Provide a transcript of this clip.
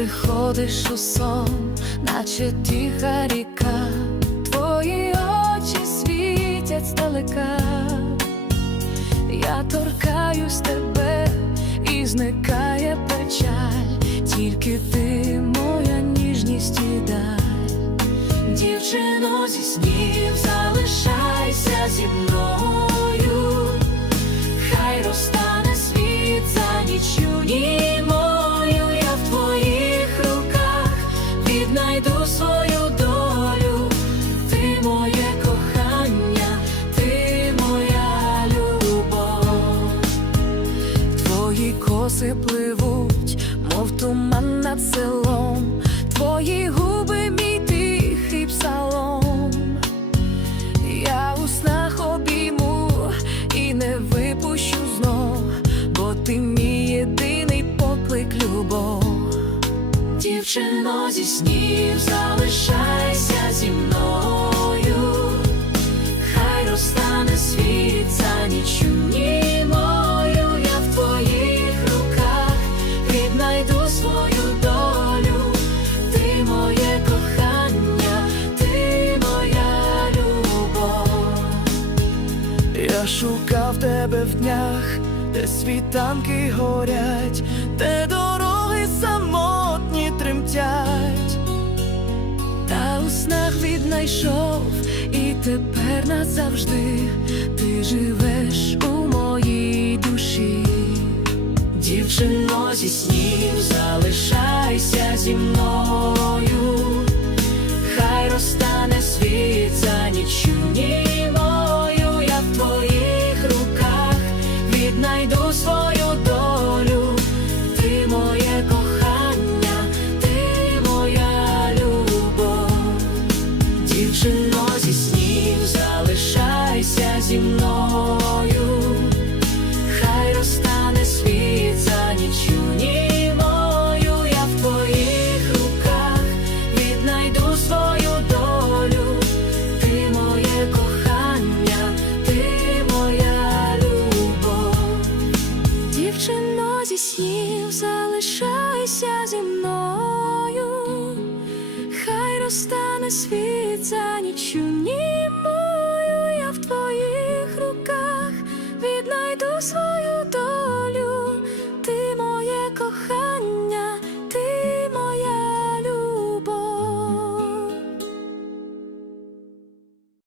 входиш у сон, наче тиха ріка, твої очі світять здалека. Я торкаюсь тебе і зникає печаль, тільки ти моя ніжність і даль. Дівчино зі снів, залишайся Дівчино зі снів, залишайся зі мною, хай розтане світ за нічю німою, я в твоїх руках віднайду свою долю, ти моє кохання, ти моя любов. Я шукав тебе в днях, де світанки горять, віднайшов, і тепер назавжди ти живеш у моїй душі. Дівчино зі снів, залишайся зі мною, Дівчино зі снів, залишайся зі мною, хай розтане світ за нічю німою, я в твоїх руках віднайду свою долю, ти моє кохання, ти моя любов. Дівчино зі снів, залишайся зі мною, хай розтане світ за нічю німою, я в твоїх руках віднайду свою